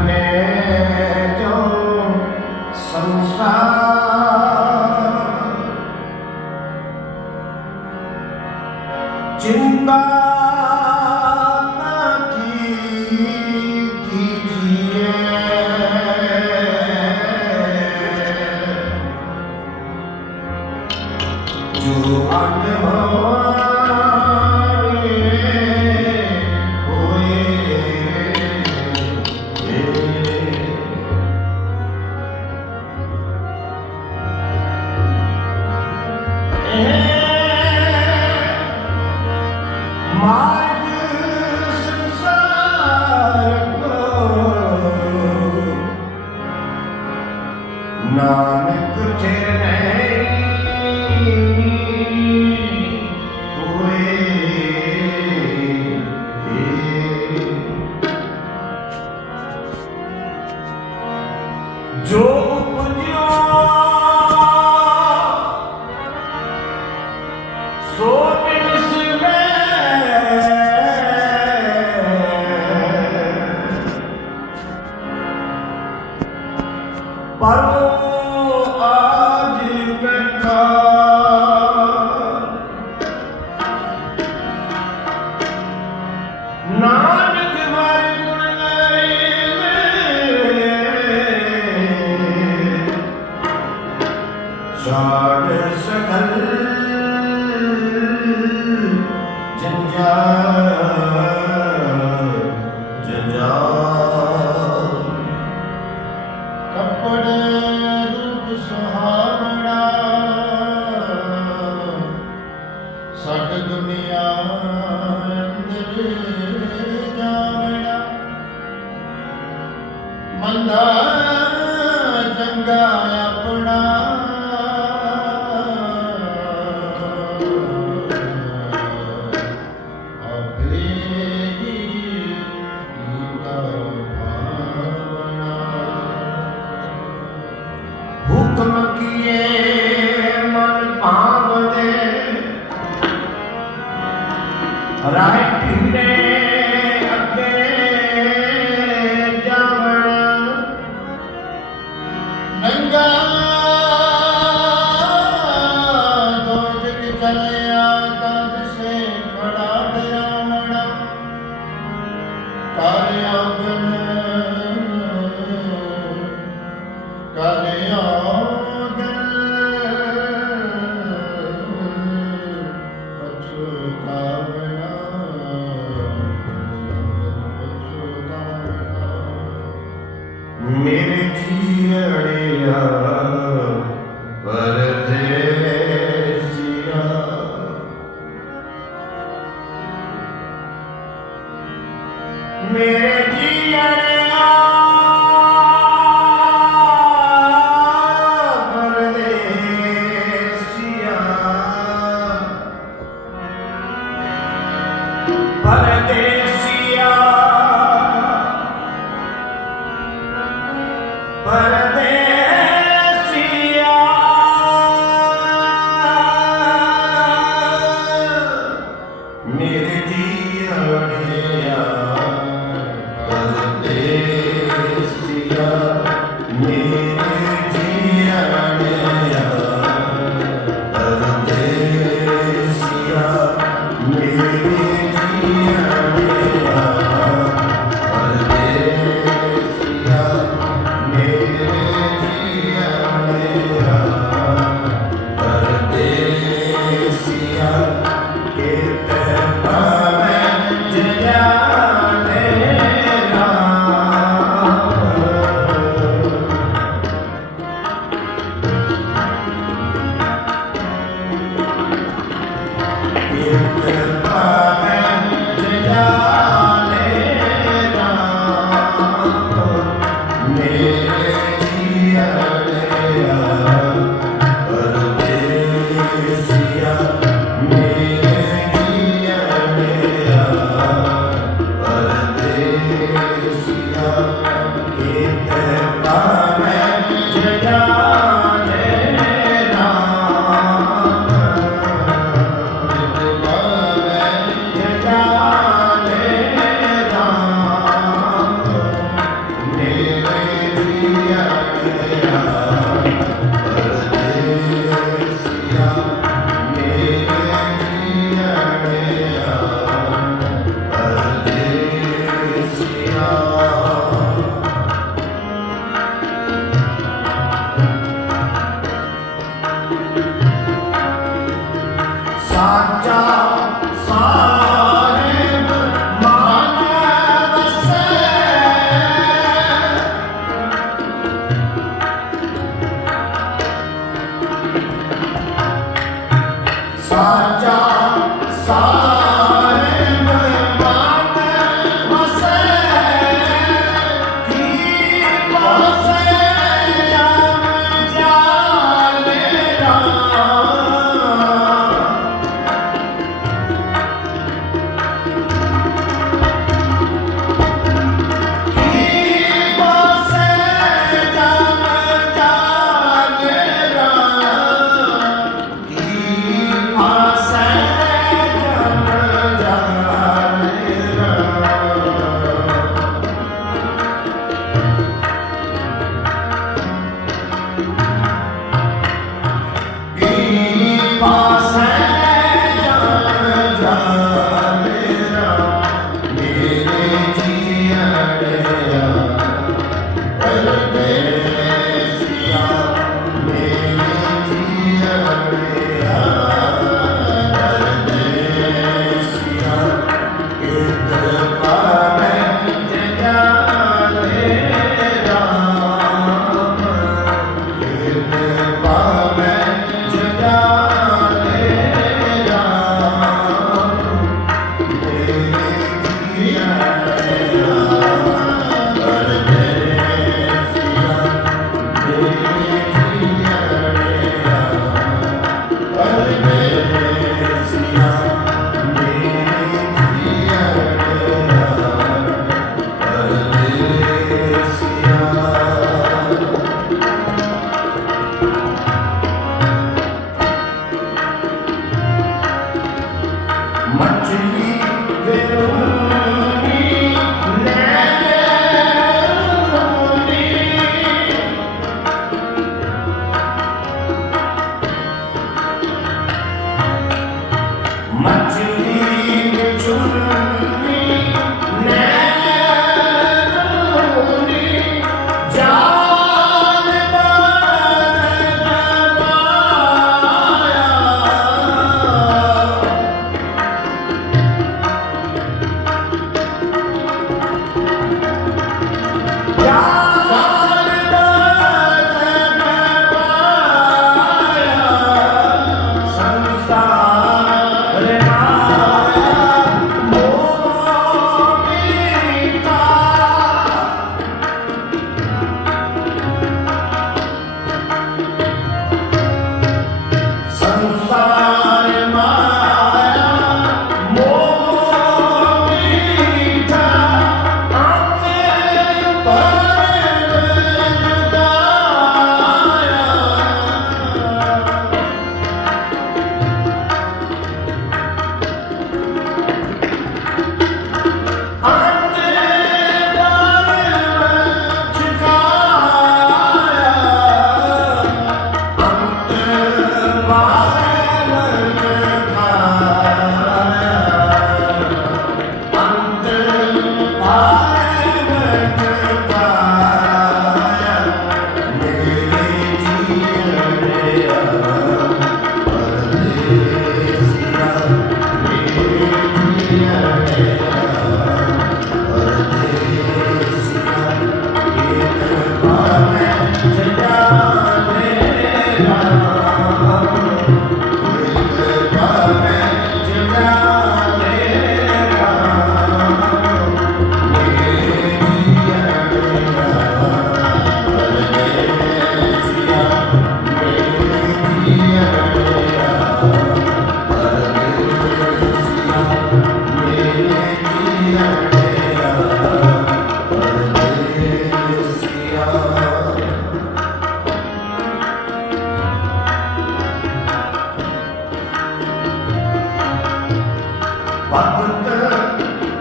અને જો સંસાર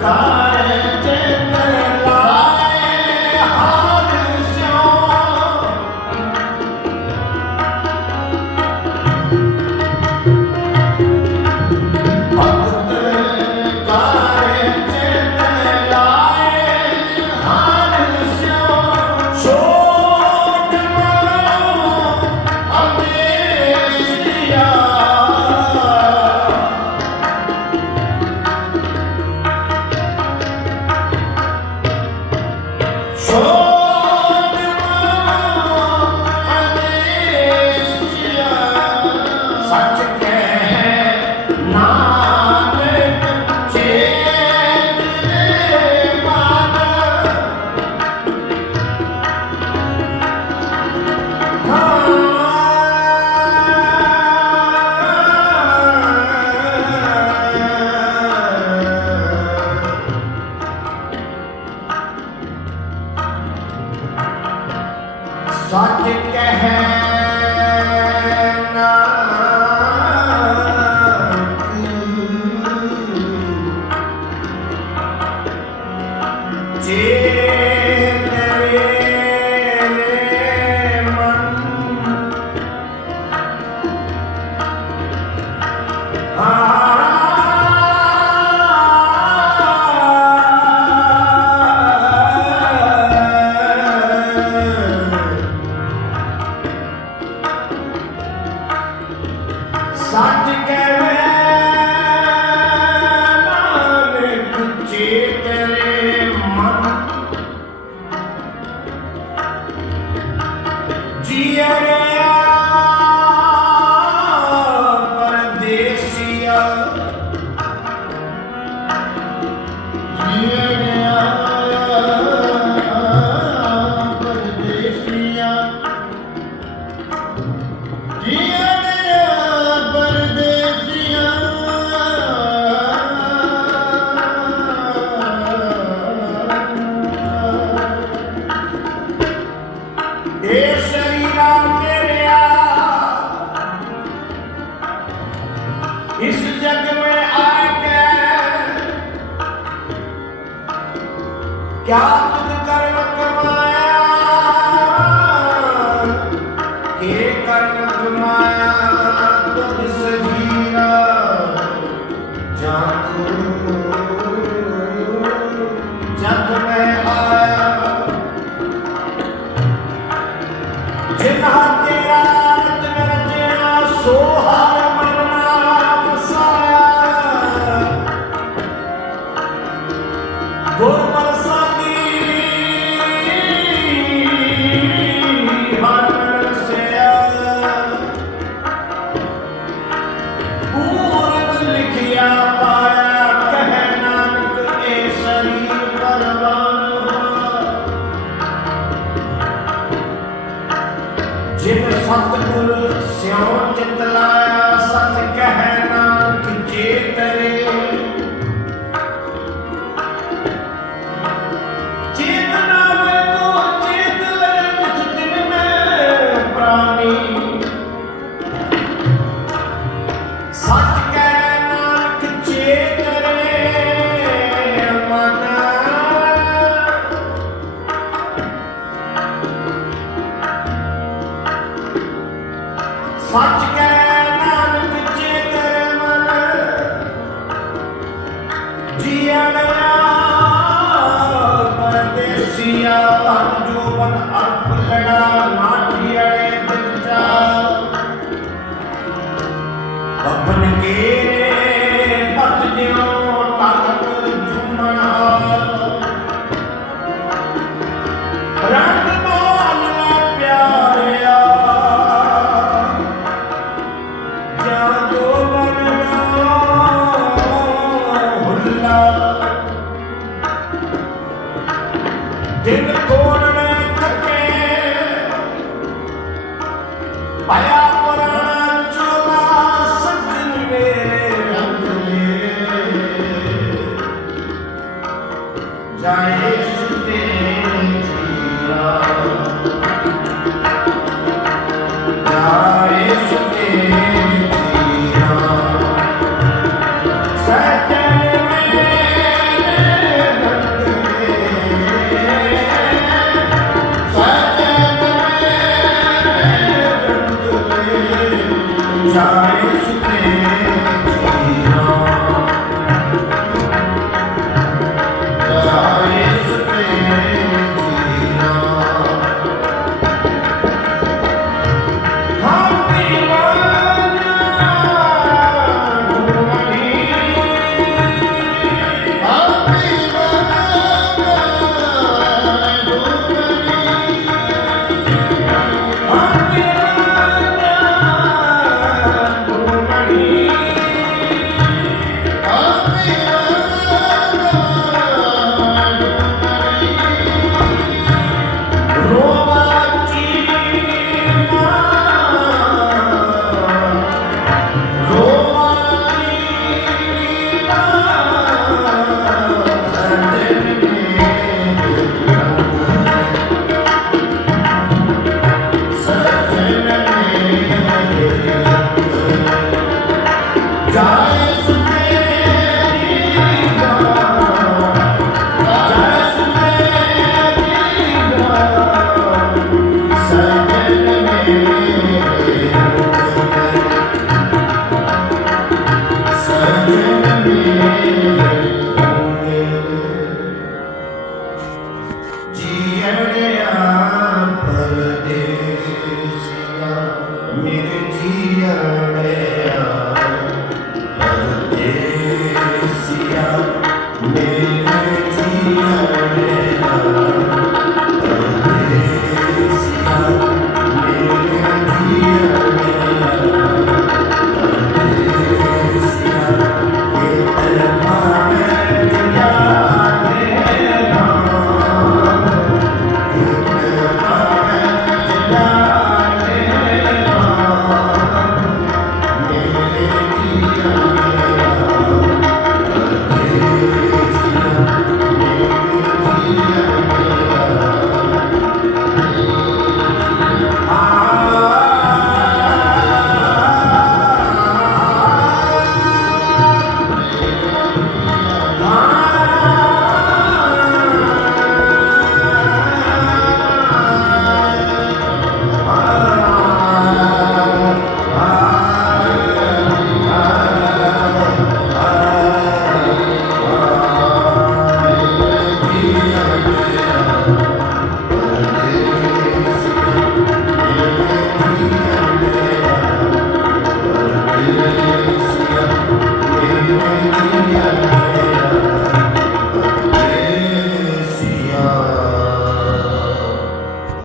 Ka कहना Get the hot, get